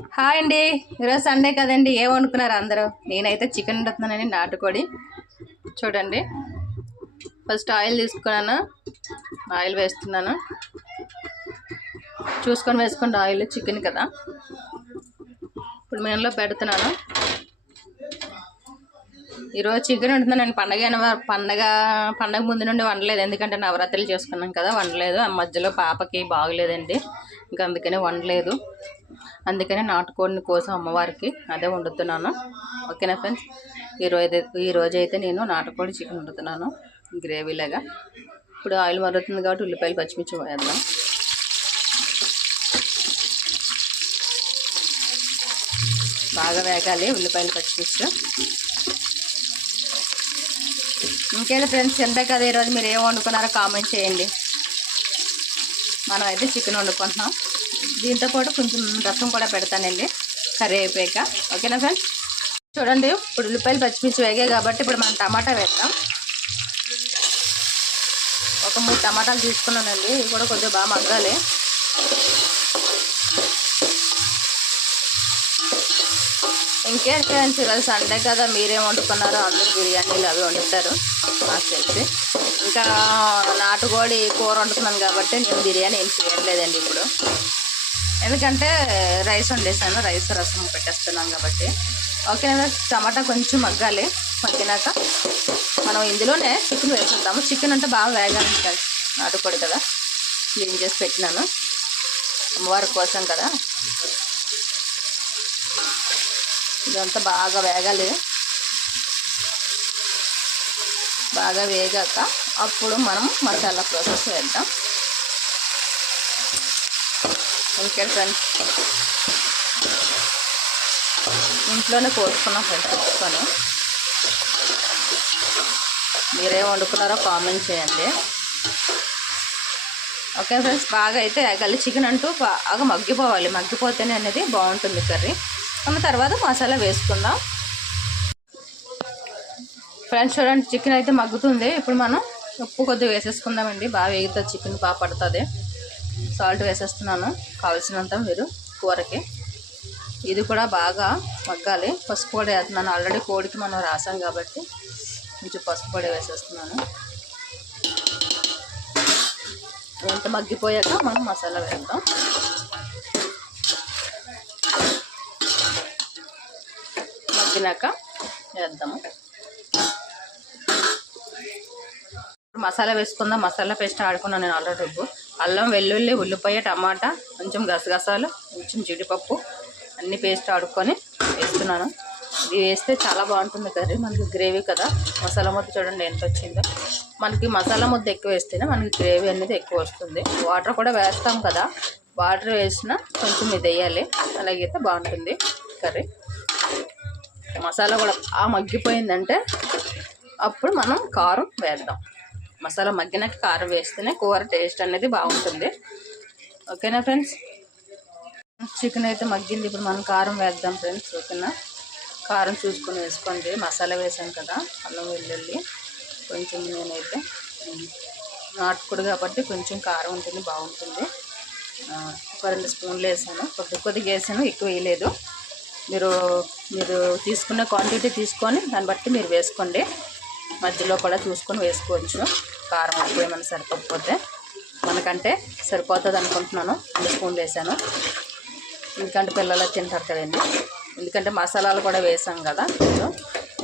Hi అండి, ఈరోజు Sunday కదండి. ఏం వండుకున్నారు అందరూ? నేనైతే చికెన్ వండుతున్నానండి, నాటుకోడి. చూడండి, ఫస్ట్ ఆయిల్ తీసుకున్నాను, ఆయిల్ వేస్తున్నాను. చూసుకొని వేసుకోండి ఆయిల్, చికెన్ కదా. ఇప్పుడు మెనూలో పెడుతున్నాను. ఈరోజు చికెన్ వండుతున్నానండి. పండగ ముందు నుండి వండలేదు, ఎందుకంటే నవరాత్రులు చేసుకున్నాం కదా, వండలేదు. ఆ మధ్యలో పాపకి బాగలేదండి, ఇంకా అందుకనే వండలేదు. అందుకనే నాటుకోడిని కోసం అమ్మవారికి అదే వండుతున్నాను. ఓకేనా ఫ్రెండ్స్, ఈరోజు అయితే నేను నాటుకోడి చికెన్ వండుతున్నాను గ్రేవీలాగా. ఇప్పుడు ఆయిల్ మరుగుతుంది కాబట్టి ఉల్లిపాయలు పచ్చిమిర్చి వేద్దాం. బాగా వేగాలి ఉల్లిపాయలు పచ్చిమిర్చి. ఇంకేదో ఫ్రెండ్స్, ఎంత కదా ఈరోజు మీరు ఏం వండుకున్నారో కామెంట్ చేయండి. మనం అయితే చికెన్ వండుకుంటున్నాం. దీంతో పాటు కొంచెం రసం కూడా పెడతానండి కర్రీ అయిపోయాక. ఓకేనా ఫ్రెండ్స్, చూడండి ఇప్పుడు ఉల్లిపాయలు పచ్చిమిర్చి వేగాయి కాబట్టి ఇప్పుడు మనం టమాటా వేద్దాం. ఒక 3 టమాటాలు తీసుకున్నానండి, ఇవి కూడా కొద్దిగా బాగా మగ్గాలి. ఇంకేం ఫ్రెండ్స్, ఈరోజు సండే కదా, మీరేం వండుకున్నారో? అందరూ బిర్యానీలు అవి వండుతారు నాకు తెలిసి. ఇంకా నాటుకోడి కూర వండుతున్నాను కాబట్టి నేను బిర్యానీ ఏం చేయట్లేదండి ఇప్పుడు, ఎందుకంటే రైస్ వండేసాను, రైస్ రసం పెట్టేస్తున్నాను కాబట్టి. ఓకేనా, టమాటా కొంచెం మగ్గాలి. మగ్గినాక మనం ఇందులోనే చికెన్ వేసుకుంటాము. చికెన్ అంటే బాగా వేగాలి, నాటుకోడి కదా, క్లీన్ చేసి పెట్టినాను అమ్మవారి కోసం కదా. ఇదంతా బాగా వేగాలి. బాగా వేగాక అప్పుడు మనం మసాలా ప్రాసెస్ వేద్దాం. ఓకే ఫ్రెండ్స్, ఇంట్లోనే కోసుకున్నాం ఫ్రెండ్స్ తెచ్చుకొని. మీరేం వండుకున్నారో కామెంట్ చేయండి. ఓకే ఫ్రెండ్స్, బాగా అయితే వేగాలి. చికెన్ అంటూ బాగా మగ్గిపోవాలి, మగ్గిపోతేనే అనేది బాగుంటుంది కర్రీ. మన తర్వాత మసాలా వేసుకుందాం. ఫ్రెండ్స్ చూడండి, చికెన్ అయితే మగ్గుతుంది. ఇప్పుడు మనం ఉప్పు కొద్దిగా వేసేసుకుందామండి. బాగా వేగుతుంది చికెన్, బాగా పడుతుంది. సాల్ట్ వేసేస్తున్నాను కావాల్సినంత మీరు కూరకి. ఇది కూడా బాగా మగ్గాలి. పసుపు పొడి వేస్తున్నాను, ఆల్రెడీ కోడికి మనం రాసాం కాబట్టి కొంచెం పసుపు పొడి వేసేస్తున్నాను. ఎంత మగ్గిపోయాక మనం మసాలా వేద్దాం. మగ్గినాక వేద్దాము. మసాలా వేసుకుందాం. మసాలా పేస్ట్ ఆడుకున్నాను నేను ఆల్రెడీ. అల్లం, వెల్లుల్లి, ఉల్లిపాయ, టమాటా, కొంచెం గసగసాలు, కొంచెం జీడిపప్పు అన్ని పేస్ట్ ఆడుకొని వేస్తున్నాను. ఇది వేస్తే చాలా బాగుంటుంది కర్రీ. మనకి గ్రేవీ కదా, మసాలా ముద్ద చూడండి ఎంత వచ్చిందో. మనకి మసాలా ముద్ద ఎక్కువ వేస్తేనే మనకి గ్రేవీ అనేది ఎక్కువ వస్తుంది. వాటర్ కూడా వేస్తాం కదా, వాటర్ వేసినా కొంచెం ఇది వేయాలి, అలాగైతే బాగుంటుంది కర్రీ. మసాలా కూడా మగ్గిపోయిందంటే అప్పుడు మనం కారం వేద్దాం. మసాలా మగ్గినాక కారం వేస్తేనే కూర టేస్ట్ అనేది బాగుంటుంది. ఓకేనా ఫ్రెండ్స్, చికెన్ అయితే మగ్గింది. ఇప్పుడు మనం కారం వేద్దాం ఫ్రెండ్స్. ఓకేనా, కారం చూసుకొని వేసుకోండి. మసాలా వేసాం కదా, అల్లం వెల్లుల్లి కొంచెం, నేనైతే నాటుకోడి కాబట్టి కొంచెం కారం ఉంటుంది, బాగుంటుంది. ఒక 2 స్పూన్లు వేసాను, కొద్దిగా వేసాను, ఎక్కువ వేయలేదు. మీరు తీసుకునే క్వాంటిటీ తీసుకొని దాన్ని బట్టి మీరు వేసుకోండి. మధ్యలో కూడా చూసుకొని వేసుకోవచ్చు. కారం ఎక్కువ ఏమైనా సరిపోకపోతే, మనకంటే సరిపోతుంది అనుకుంటున్నాను. 2 స్పూన్లు వేసాను, ఎందుకంటే పిల్లలు తింటారు కదండి. ఎందుకంటే మసాలాలు కూడా వేసాం కదా,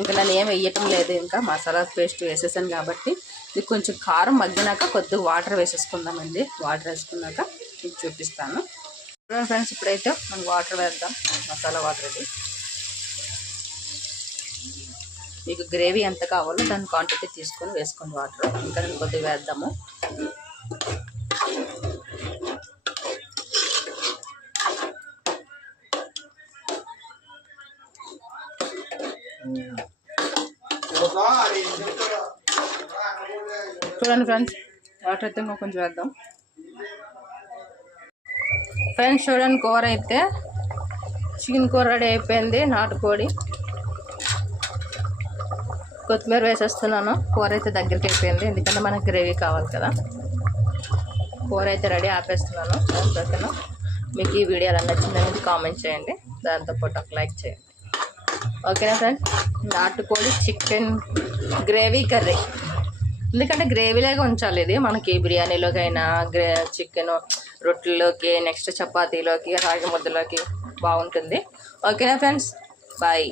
ఇంకా నేను ఏం వేయటం లేదు, ఇంకా మసాలా పేస్ట్ వేసేసాను కాబట్టి. ఇది కొంచెం కారం మగ్గినాక కొద్దిగా వాటర్ వేసేసుకుందామండి. వాటర్ వేసుకున్నాక మీకు చూపిస్తాను ఫ్రెండ్స్. ఇప్పుడైతే మనం వాటర్ వేద్దాం, మసాలా వాటర్. ఇది మీకు గ్రేవీ ఎంత కావాలో దాని క్వాంటిటీ తీసుకొని వేసుకోండి వాటర్. ఇంకా నేను కొద్దిగా వేద్దాము. చూడండి ఫ్రెండ్స్, వాటర్ అయితే ఇంకా కొంచెం వేద్దాం. ఫ్రెండ్స్ చూడండి, కూర అయితే చికెన్ కూర రెడీ అయిపోయింది. నాటుకోడి కొత్తిమీర వేసేస్తున్నాను. కూర అయితే దగ్గరికి అయిపోయింది, ఎందుకంటే మనకు గ్రేవీ కావాలి కదా. కూర అయితే రెడీ, ఆపేస్తున్నాను. ఓకేనా, మీకు ఈ వీడియో ఎలా నచ్చిందనేది కామెంట్ చేయండి. దాంతోపాటు ఒక లైక్ చేయండి. ఓకేనా ఫ్రెండ్స్, నాటుకోడి చికెన్ గ్రేవీ కర్రీ. ఎందుకంటే గ్రేవీలాగా ఉంచాలి ఇది మనకి బిర్యానీలోకైనా చికెన్ రొట్టెల్లోకి నెక్స్ట్ చపాతీలోకి రాగి ముద్దలోకి బాగుంటుంది. ఓకేనా ఫ్రెండ్స్, బాయ్.